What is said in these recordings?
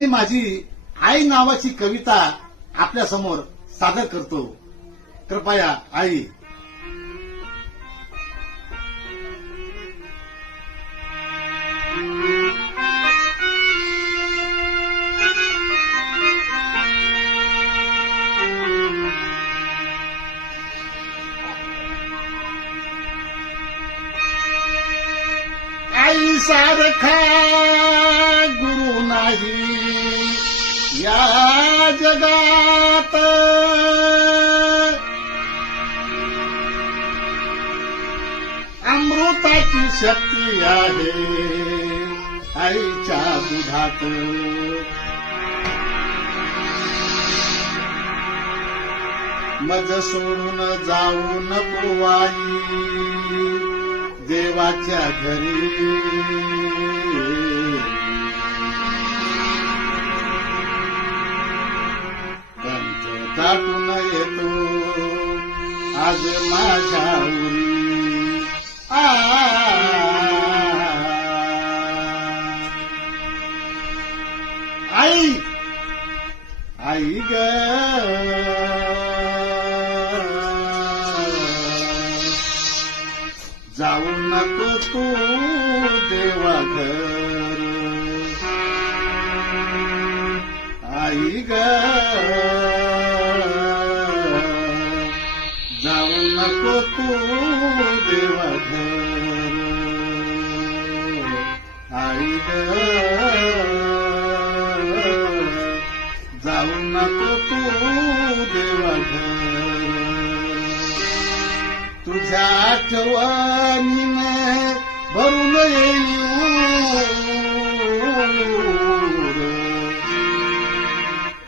माझी आई नावाची कविता आपल्या समोर सादर करतो. कृपया आई. आई सारखा गुरु नाही या जगात, अमृताची शक्ती आहे आईच्या दुधात. मज सोडून जाऊ नको आई देवाच्या घरी. कंठ दाटून येतो आज माझ्या उरी. आई आई ग जाऊ नको तू देवा घर. आई ग जाऊ नको तू देवा घर. आई ग जाऊ नको तू देवा घर. तुझ्या आठवणीने भरून येऊ,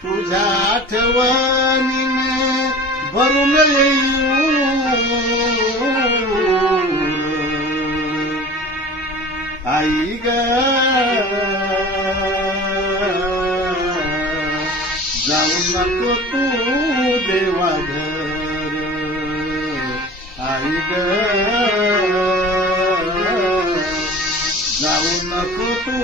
तुझ्या आठवणीने भरून येऊ. आई ग जाऊ नको तू देवा घर. आई ग जाऊ नको तू